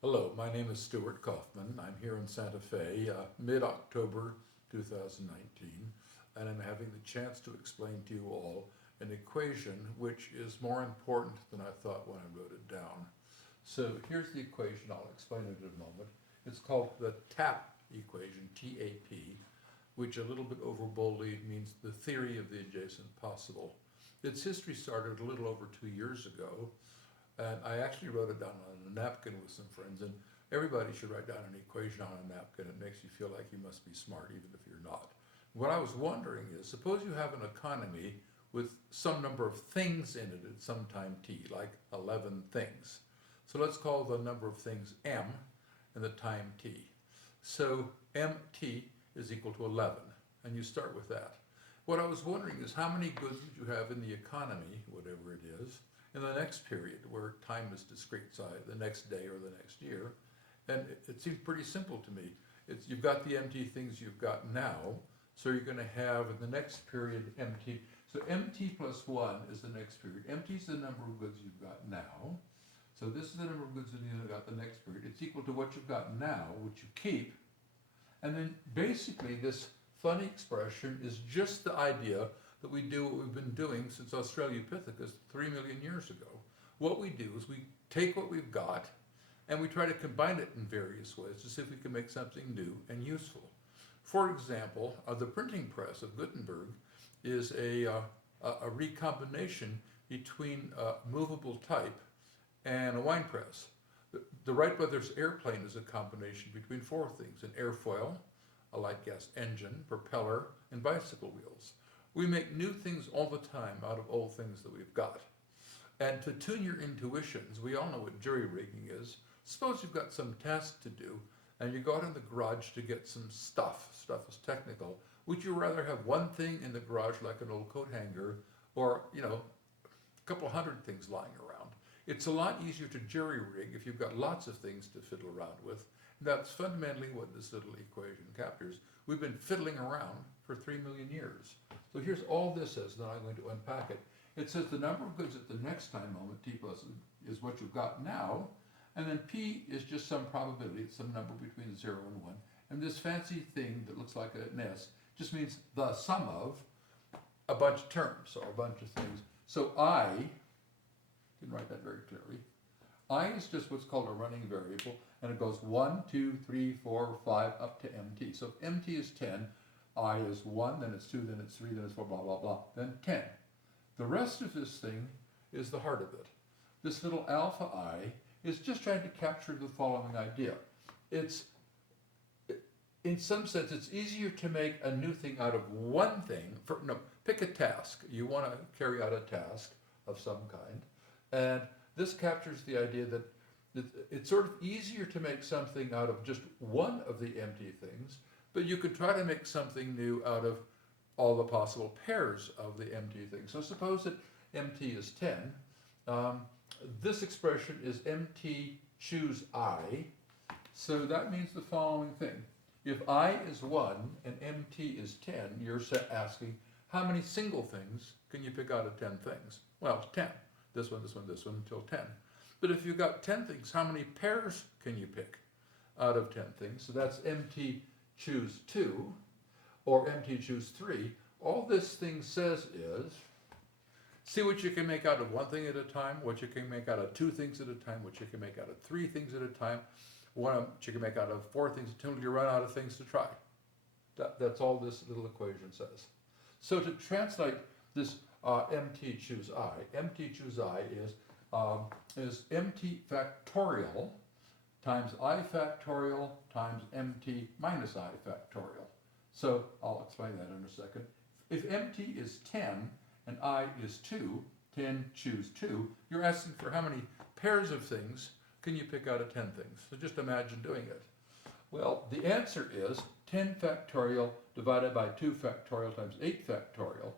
Hello, my name is Stuart Kauffman. I'm here in Santa Fe, mid-October 2019, and I'm having the chance to explain to you all an equation which is more important than I thought when I wrote it down. So here's the equation. I'll explain it in a moment. It's called the TAP equation, T-A-P, which a little bit over boldly means the theory of the adjacent possible. Its history started a little over 2 years ago, and I actually wrote it down on a napkin with some friends, and everybody should write down an equation on a napkin. It makes you feel like you must be smart, even if you're not. What I was wondering is, suppose you have an economy with some number of things in it at some time t, like 11 things. So let's call the number of things m and the time t. So mt is equal to 11, and you start with that. What I was wondering is how many goods would you have in the economy, whatever it is, in the next period, where time is discrete size, the next day or the next year. And it seems pretty simple to me. You've got the empty things you've got now, so you're going to have in the next period empty. So mt plus 1 is the next period. Mt is the number of goods you've got now. So this is the number of goods that you've got the next period. It's equal to what you've got now, which you keep. And then basically this funny expression is just the idea that we do what we've been doing since Australopithecus 3 million years ago. What we do is we take what we've got and we try to combine it in various ways to see if we can make something new and useful. For example, the printing press of Gutenberg is a recombination between movable type and a wine press. The Wright brothers airplane is a combination between four things: an airfoil, a light gas engine, propeller, and bicycle wheels. We make new things all the time out of old things that we've got. And to tune your intuitions, we all know what jury rigging is. Suppose you've got some task to do, and you go out in the garage to get some stuff. Stuff is technical. Would you rather have one thing in the garage like an old coat hanger, or, a couple hundred things lying around? It's a lot easier to jury rig if you've got lots of things to fiddle around with. That's fundamentally what this little equation captures. We've been fiddling around for 3 million years. So here's all this says, now I'm going to unpack it. It says the number of goods at the next time moment, t plus, is what you've got now, and then p is just some probability, it's some number between 0 and 1. And this fancy thing that looks like an S just means the sum of a bunch of terms, or a bunch of things. So I, you can write that very clearly, I is just what's called a running variable, and it goes 1, 2, 3, 4, 5, up to mt. So if mt is 10, I is 1, then it's 2, then it's 3, then it's 4, blah, blah, blah, then 10. The rest of this thing is the heart of it. This little alpha I is just trying to capture the following idea. In some sense, it's easier to make a new thing out of one thing. Pick a task. You want to carry out a task of some kind. And this captures the idea that it's sort of easier to make something out of just one of the empty things, but you could try to make something new out of all the possible pairs of the empty things. So suppose that mt is 10. This expression is mt choose I. So that means the following thing. If I is 1 and mt is 10, you're asking, how many single things can you pick out of 10 things? Well, 10. This one, this one, this one, until 10. But if you've got 10 things, how many pairs can you pick out of 10 things? So that's mt choose 2, or mt choose 3. All this thing says is, see what you can make out of one thing at a time, what you can make out of 2 things at a time, what you can make out of 3 things at a time, what you can make out of 4 things until you run out of things to try. That's all this little equation says. So to translate this mt choose I is mt factorial times I factorial times mt minus I factorial. So I'll explain that in a second. If mt is 10 and I is 2, 10 choose 2, you're asking for how many pairs of things can you pick out of 10 things? So just imagine doing it. Well, the answer is 10 factorial divided by 2 factorial times 8 factorial.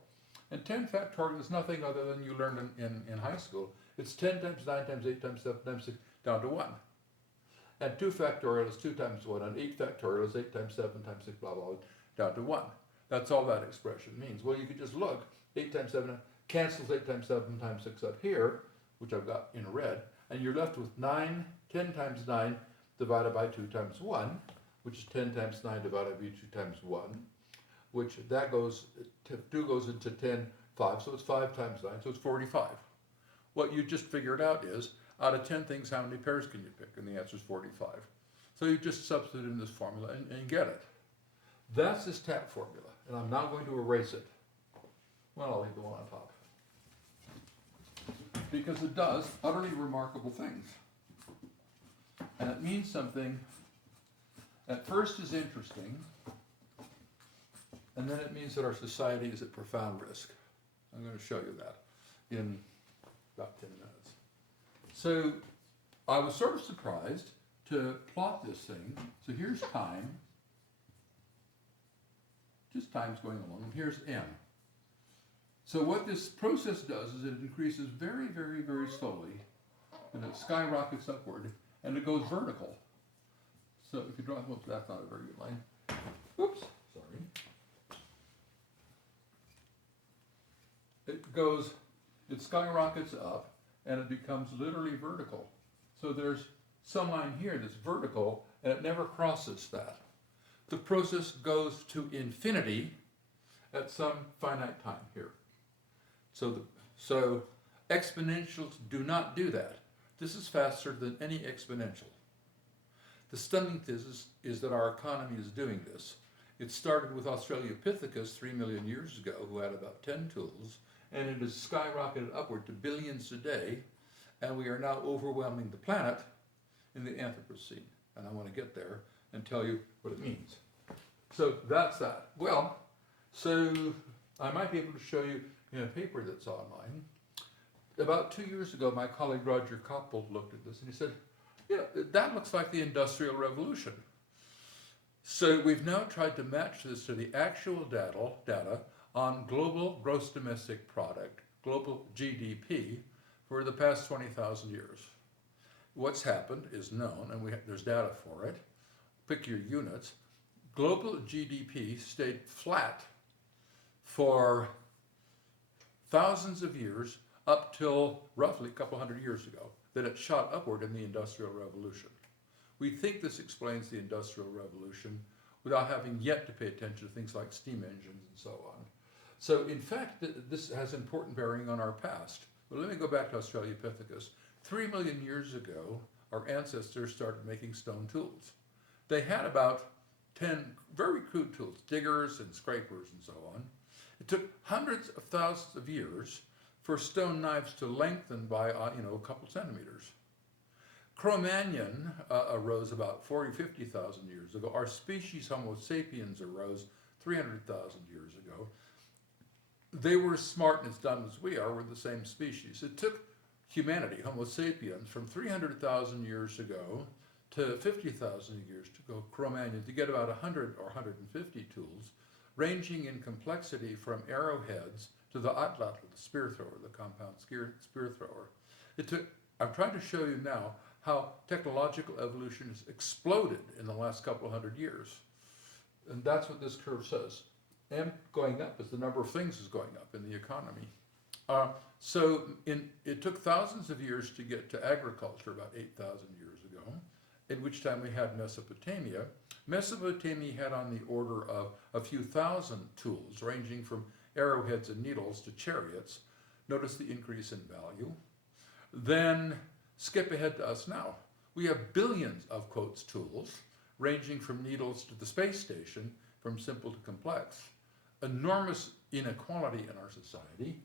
And 10 factorial is nothing other than you learned in high school. It's 10 times 9 times 8 times 7 times 6 down to 1. And 2 factorial is 2 times 1, and 8 factorial is 8 times 7 times 6, blah, blah, blah, down to 1. That's all that expression means. Well, you could just look. 8 times 7 cancels 8 times 7 times 6 up here, which I've got in red, and you're left with 9, 10 times 9 divided by 2 times 1, which is 10 times 9 divided by 2 times 1, which that goes, 2 goes into 10, 5, so it's 5 times 9, so it's 45. What you just figured out is, out of 10 things, how many pairs can you pick? And the answer is 45. So you just substitute in this formula and get it. That's this TAP formula, and I'm now going to erase it. Well, I'll leave the one on top. Because it does utterly remarkable things. And it means something at first is interesting, and then it means that our society is at profound risk. I'm going to show you that in about 10 minutes. So I was sort of surprised to plot this thing. So here's time, just time's going along, and here's m. So what this process does is it increases very, very, very slowly, and it skyrockets upward, and it goes vertical. So if you draw, oops, that's not a very good line. Oops, sorry. It skyrockets up, and it becomes literally vertical. So there's some line here that's vertical, and it never crosses that. The process goes to infinity at some finite time here. So exponentials do not do that. This is faster than any exponential. The stunning thing is that our economy is doing this. It started with Australopithecus 3 million years ago, who had about 10 tools, and it has skyrocketed upward to billions a day, and we are now overwhelming the planet in the Anthropocene. And I want to get there and tell you what it means. So that's that. Well, so I might be able to show you in a paper that's online. About 2 years ago, my colleague Roger Koppel looked at this and he said, yeah, that looks like the Industrial Revolution. So we've now tried to match this to the actual data on global gross domestic product, global GDP, for the past 20,000 years. What's happened is known, and there's data for it. Pick your units. Global GDP stayed flat for thousands of years up till roughly a couple hundred years ago. Then it shot upward in the Industrial Revolution. We think this explains the Industrial Revolution without having yet to pay attention to things like steam engines and so on. So in fact, this has important bearing on our past. But let me go back to Australopithecus. 3 million years ago, our ancestors started making stone tools. They had about 10 very crude tools, diggers and scrapers and so on. It took hundreds of thousands of years for stone knives to lengthen by a couple centimeters. Cro-Magnon arose about 50,000 years ago. Our species, Homo sapiens, arose 300,000 years ago. They were as smart and as dumb as we are. We're the same species. It took humanity, Homo sapiens, from 300,000 years ago to 50,000 years to go Cro-Magnon to get about 100 or 150 tools, ranging in complexity from arrowheads to the atlatl, the spear thrower, the compound spear thrower. I'm trying to show you now how technological evolution has exploded in the last couple of hundred years. And that's what this curve says. M going up as the number of things is going up in the economy. It took thousands of years to get to agriculture, about 8,000 years ago, in which time we had Mesopotamia. Mesopotamia had on the order of a few thousand tools, ranging from arrowheads and needles to chariots. Notice the increase in value. Then skip ahead to us now. We have billions of, quotes, tools, ranging from needles to the space station, from simple to complex. Enormous inequality in our society.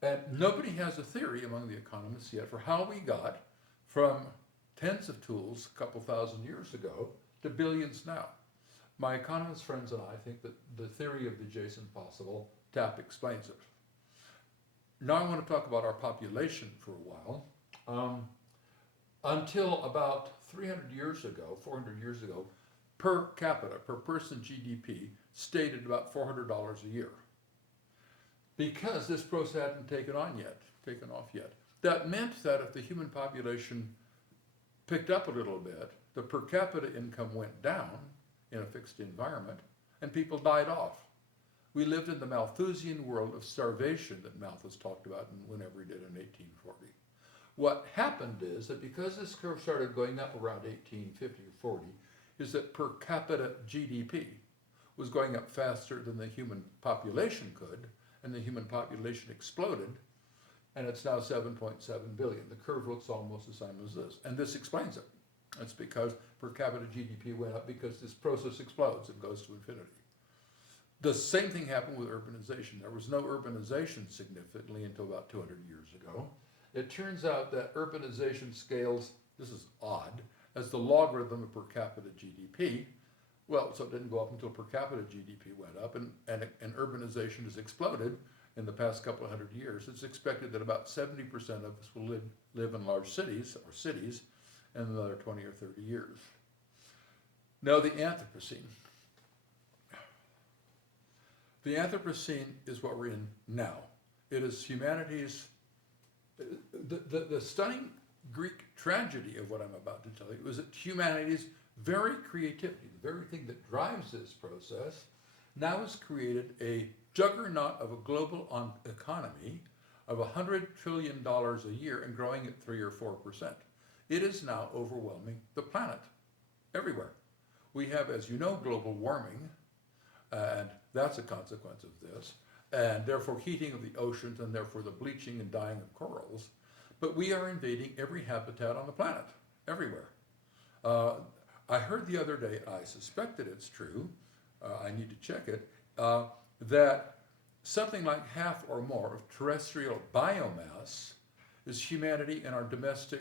And nobody has a theory among the economists yet for how we got from tens of tools a couple thousand years ago to billions now. My economist friends and I think that the theory of the adjacent possible, TAP, explains it. Now I want to talk about our population for a while. Until about 300 years ago, 400 years ago, per capita, per person GDP, stayed at about $400 a year. Because this process hadn't taken off yet. That meant that if the human population picked up a little bit, the per capita income went down in a fixed environment, and people died off. We lived in the Malthusian world of starvation that Malthus talked about whenever he did in 1840. What happened is that because this curve started going up around 1850 or 40, is that per capita GDP was going up faster than the human population could, and the human population exploded, and it's now 7.7 billion. The curve looks almost the same as this, and this explains it. It's because per capita GDP went up because this process explodes and goes to infinity. The same thing happened with urbanization. There was no urbanization significantly until about 200 years ago. It turns out that urbanization scales, this is odd, as the logarithm of per capita GDP. Well, so it didn't go up until per capita GDP went up, and urbanization has exploded in the past couple of hundred years. It's expected that about 70% of us will live in large cities, in another 20 or 30 years. Now, the Anthropocene. The Anthropocene is what we're in now. It is humanity's, the stunning Greek tragedy of what I'm about to tell you is that humanity's very creativity, the very thing that drives this process, now has created a juggernaut of a global economy of $100 trillion a year and growing at 3 or 4%. It is now overwhelming the planet everywhere. We have, as you know, global warming, and that's a consequence of this, and therefore heating of the oceans, and therefore the bleaching and dying of corals. But we are invading every habitat on the planet, everywhere. I heard the other day, I suspect that it's true, I need to check it, that something like half or more of terrestrial biomass is humanity and our domestic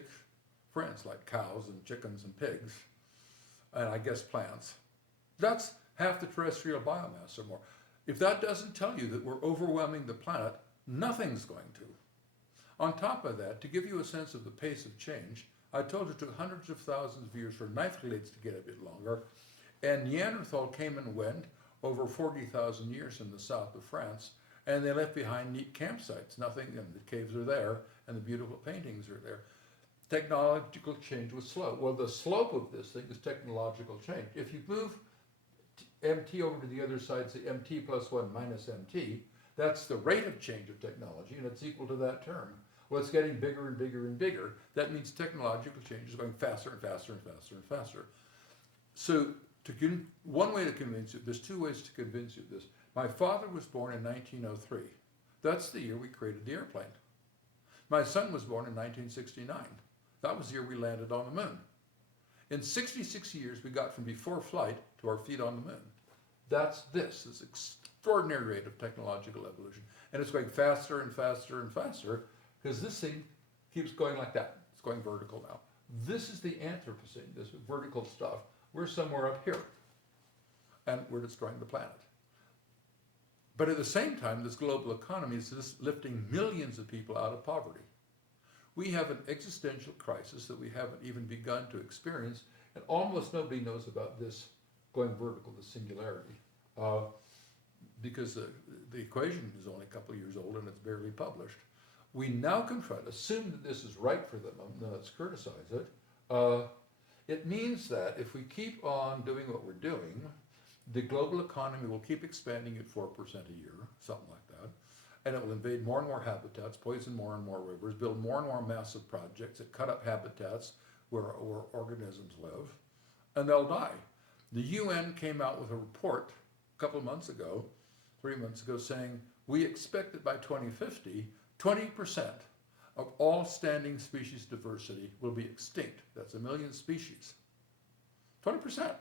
friends like cows and chickens and pigs, and I guess plants. That's half the terrestrial biomass or more. If that doesn't tell you that we're overwhelming the planet, nothing's going to. On top of that, to give you a sense of the pace of change, I told you it took hundreds of thousands of years for knife blades to get a bit longer, and Neanderthal came and went over 40,000 years in the south of France, and they left behind neat campsites. Nothing, and the caves are there, and the beautiful paintings are there. Technological change was slow. Well, the slope of this thing is technological change. If you move MT over to the other side, say MT plus 1 minus MT, that's the rate of change of technology, and it's equal to that term. Well, it's getting bigger and bigger and bigger. That means technological change is going faster and faster and faster and faster. So one way to convince you, there's two ways to convince you of this. My father was born in 1903. That's the year we created the airplane. My son was born in 1969. That was the year we landed on the moon. In 66 years, we got from before flight to our feet on the moon. That's this extraordinary rate of technological evolution. And it's going faster and faster and faster because this thing keeps going like that. It's going vertical now. This is the Anthropocene, this vertical stuff. We're somewhere up here, and we're destroying the planet. But at the same time, this global economy is just lifting millions of people out of poverty. We have an existential crisis that we haven't even begun to experience, and almost nobody knows about this going vertical, the singularity, because the equation is only a couple of years old and it's barely published. We now confront, assume that this is right for them, then let's criticize it. It means that if we keep on doing what we're doing, the global economy will keep expanding at 4% a year, something like that, and it will invade more and more habitats, poison more and more rivers, build more and more massive projects that cut up habitats where organisms live, and they'll die. The UN came out with a report a couple of months ago, 3 months ago, saying we expect that by 2050, 20% of all standing species diversity will be extinct. That's 1 million species. 20%.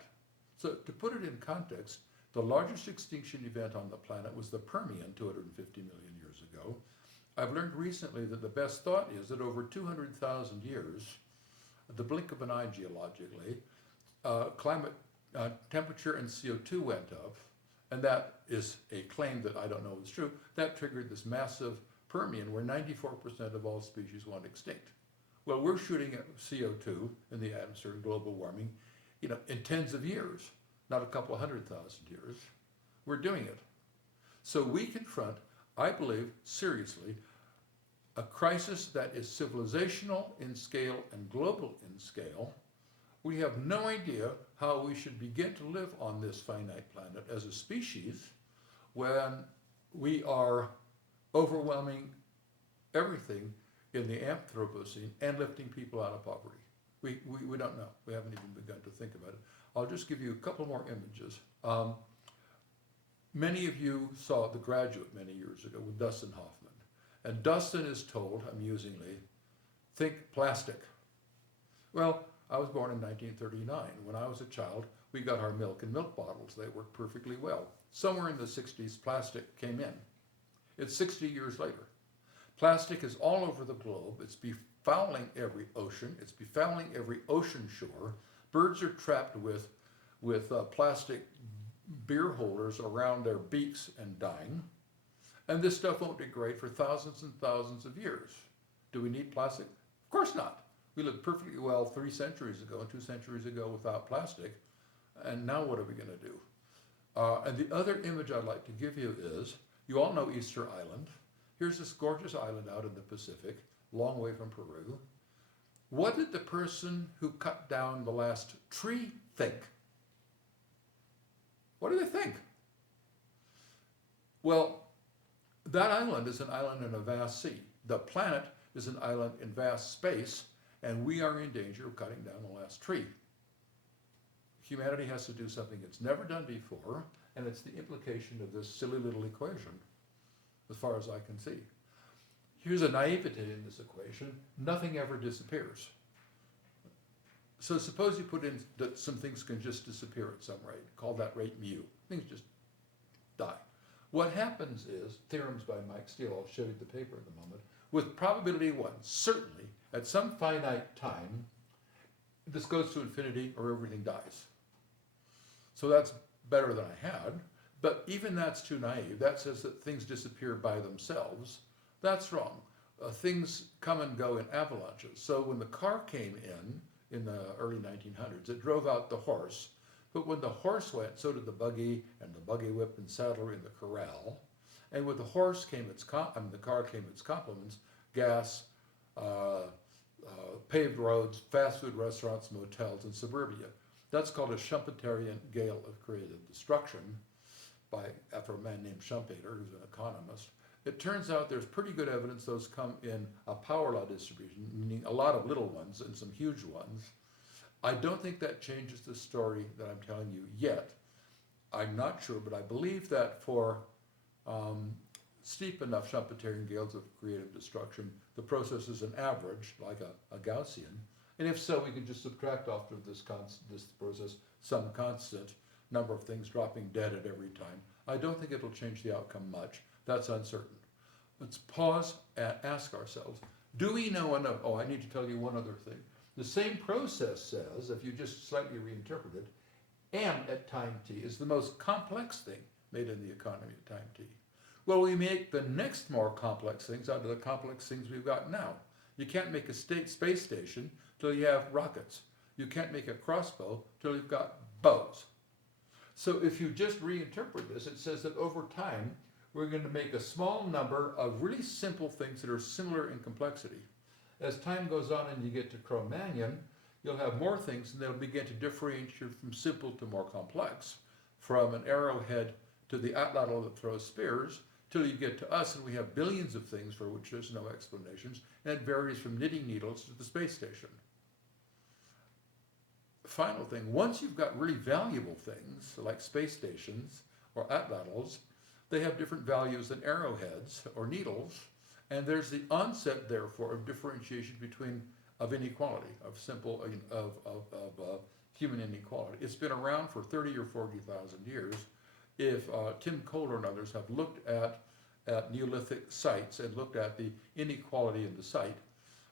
So to put it in context, the largest extinction event on the planet was the Permian 250 million years ago. I've learned recently that the best thought is that over 200,000 years, at the blink of an eye geologically, climate temperature and CO2 went up, and that is a claim that I don't know is true. That triggered this massive Permian where 94% of all species went extinct. Well, we're shooting at CO2 in the atmosphere, global warming, in tens of years, not a couple 100,000 years. We're doing it. So we confront, I believe, seriously, a crisis that is civilizational in scale and global in scale. We have no idea how we should begin to live on this finite planet as a species when we are overwhelming everything in the Anthropocene and lifting people out of poverty. We don't know. We haven't even begun to think about it. I'll just give you a couple more images. Many of you saw The Graduate many years ago with Dustin Hoffman. And Dustin is told, amusingly, think plastic. Well, I was born in 1939. When I was a child, we got our milk in milk bottles. They worked perfectly well. Somewhere in the 60s, plastic came in. It's 60 years later. Plastic is all over the globe. It's befouling every ocean. It's befouling every ocean shore. Birds are trapped with plastic beer holders around their beaks and dying. And this stuff won't degrade for thousands and thousands of years. Do we need plastic? Of course not. We lived perfectly well 3 centuries ago and 2 centuries ago without plastic. And now what are we going to do? And the other image I'd like to give you is, you all know Easter Island. Here's this gorgeous island out in the Pacific, long way from Peru. What did the person who cut down the last tree think? What do they think? Well, that island is an island in a vast sea. The planet is an island in vast space, and we are in danger of cutting down the last tree. Humanity has to do something it's never done before, and it's the implication of this silly little equation, as far as I can see. Here's a naivete in this equation. Nothing ever disappears. So suppose you put in that some things can just disappear at some rate. Call that rate mu. Things just die. What happens is, theorems by Mike Steele, I'll show you the paper in a moment, with probability 1, certainly, at some finite time, this goes to infinity or everything dies. So that's better than I had, but even that's too naive. That says that things disappear by themselves. That's wrong. Things come and go in avalanches. So when the car came in the early 1900s, it drove out the horse. But when the horse went, so did the buggy and the buggy whip and saddle in the corral. And with the horse came the car came its complements: gas, paved roads, fast food restaurants, motels, and suburbia. That's called a Schumpeterian gale of creative destruction after a man named Schumpeter, who's an economist. It turns out there's pretty good evidence those come in a power law distribution, meaning a lot of little ones and some huge ones. I don't think that changes the story that I'm telling you yet. I'm not sure, but I believe that for steep enough Schumpeterian gales of creative destruction, the process is an average, like a Gaussian. And if so, we can just subtract off of this process some constant number of things dropping dead at every time. I don't think it'll change the outcome much. That's uncertain. Let's pause and ask ourselves, do we know enough? Oh, I need to tell you one other thing. The same process says, if you just slightly reinterpret it, M at time t is the most complex thing made in the economy at time t. Well, we make the next more complex things out of the complex things we've got now. You can't make a space station till you have rockets. You can't make a crossbow till you've got bows. So if you just reinterpret this, it says that over time, we're going to make a small number of really simple things that are similar in complexity. As time goes on and you get to Cro-Magnon, you'll have more things and they'll begin to differentiate from simple to more complex, from an arrowhead to the atlatl that throws spears, till you get to us and we have billions of things for which there's no explanations, and it varies from knitting needles to the space station. Final thing, once you've got really valuable things, like space stations or atlatls, they have different values than arrowheads or needles, and there's the onset, therefore, of differentiation of inequality, of human inequality. It's been around for 30 or 40,000 years. If Tim Kohler and others have looked at Neolithic sites and looked at the inequality in the site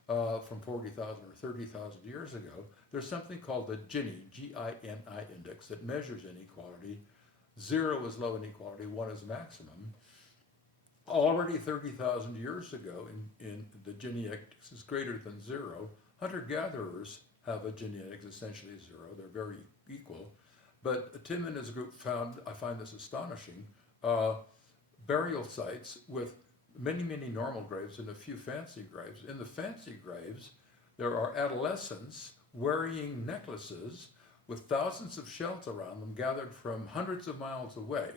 from 40,000 or 30,000 years ago, there's something called the Gini, G-I-N-I index, that measures inequality. 0 is low inequality, 1 is maximum. Already 30,000 years ago, in the Gini index is greater than 0. Hunter-gatherers have a Gini index essentially 0. They're very equal. But Tim and his group found, I find this astonishing, burial sites with many, many normal graves and a few fancy graves. In the fancy graves, there are adolescents wearing necklaces with thousands of shells around them gathered from hundreds of miles away.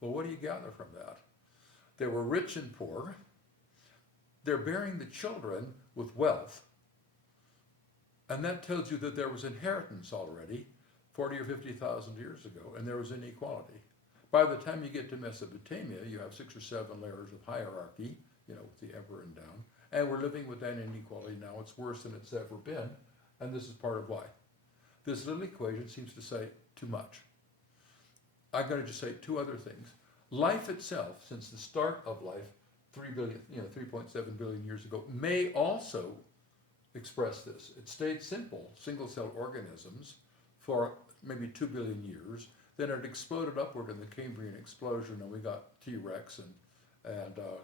Well, what do you gather from that? They were rich and poor. they're bearing the children with wealth, and that tells you that there was inheritance already 40 or 50,000 years ago, and there was inequality. By the time you get to Mesopotamia, you have 6 or 7 layers of hierarchy, with the emperor and down, and we're living with that inequality now. It's worse than it's ever been, and this is part of why. This little equation seems to say too much. I'm going to just say 2 other things. Life itself, since the start of life, 3.7 billion years ago, may also express this. It stayed simple, single-cell organisms, for maybe 2 billion years. Then it exploded upward in the Cambrian explosion, and we got T-Rex and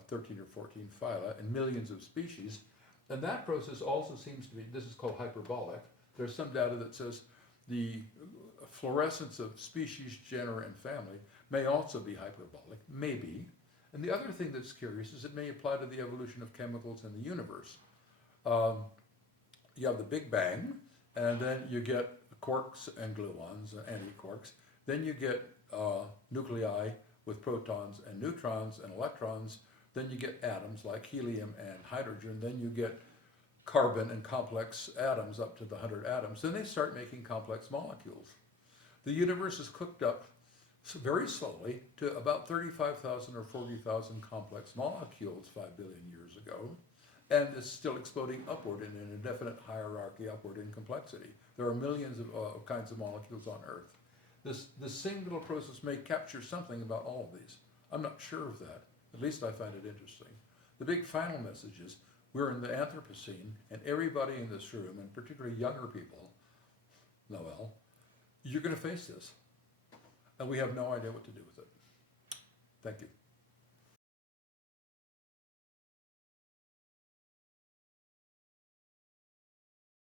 13 or 14 phyla and millions of species. And that process also seems to be, this is called hyperbolic. There's some data that says the fluorescence of species, genera, and family may also be hyperbolic, maybe. And the other thing that's curious is it may apply to the evolution of chemicals in the universe. You have the Big Bang, and then you get quarks and gluons, antiquarks. Then you get nuclei with protons and neutrons and electrons. Then you get atoms like helium and hydrogen. Then you get carbon and complex atoms up to the 100 atoms. Then they start making complex molecules. The universe is cooked up very slowly to about 35,000 or 40,000 complex molecules 5 billion years ago, and it's still exploding upward in an indefinite hierarchy upward in complexity. There are millions of kinds of molecules on Earth. This single process may capture something about all of these. I'm not sure of that. At least I find it interesting. The big final message is we're in the Anthropocene, and everybody in this room, and particularly younger people, Noel, you're going to face this. And we have no idea what to do with it. Thank you.